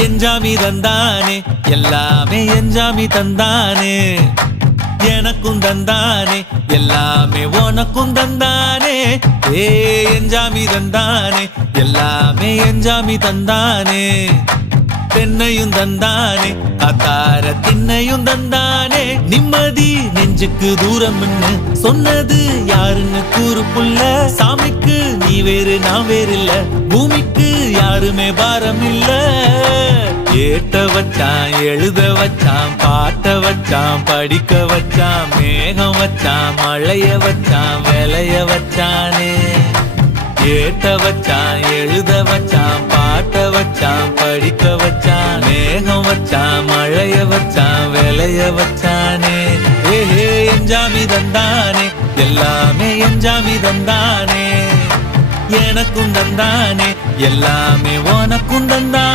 எஞ்சாமி தந்தானே எல்லாமே எஞ்சாமி தந்தானே எனக்கும் தந்தானே எல்லாமே உனக்கும் தந்தானே ஏ எஞ்சாமி தந்தானே எல்லாமே எஞ்சாமி தந்தானே தென்னையும் தந்தானே காத்தார திண்ணையும் தந்தானே நிம்மதி நெஞ்சுக்கு தூரம்னு சொன்னது யாருன்னு கூறு புள்ள சாமிக்கு நீ வேறு நான் வேறு இல்ல பூமிக்கு யாருமே பாரம் இல்ல ஏட்ட வச்சான் எழுத வச்சான் பாட்ட வச்சான் படிக்க வச்சான் மேகம் வச்சான் மழைய வச்சான் விளைய வச்சானே ஏட்ட வச்சான் எழுத வச்சான் பாட்ட வச்சான் படிக்க வச்சான் மேகம் வச்சான் மழைய வச்சான் விளைய வச்சானே ஏஹே எஞ்சாமி தந்தானே எல்லாமே எஞ்சாமி தந்தானே எனக்கும் தந்தானே எல்லாமே உனக்கும் தந்தானே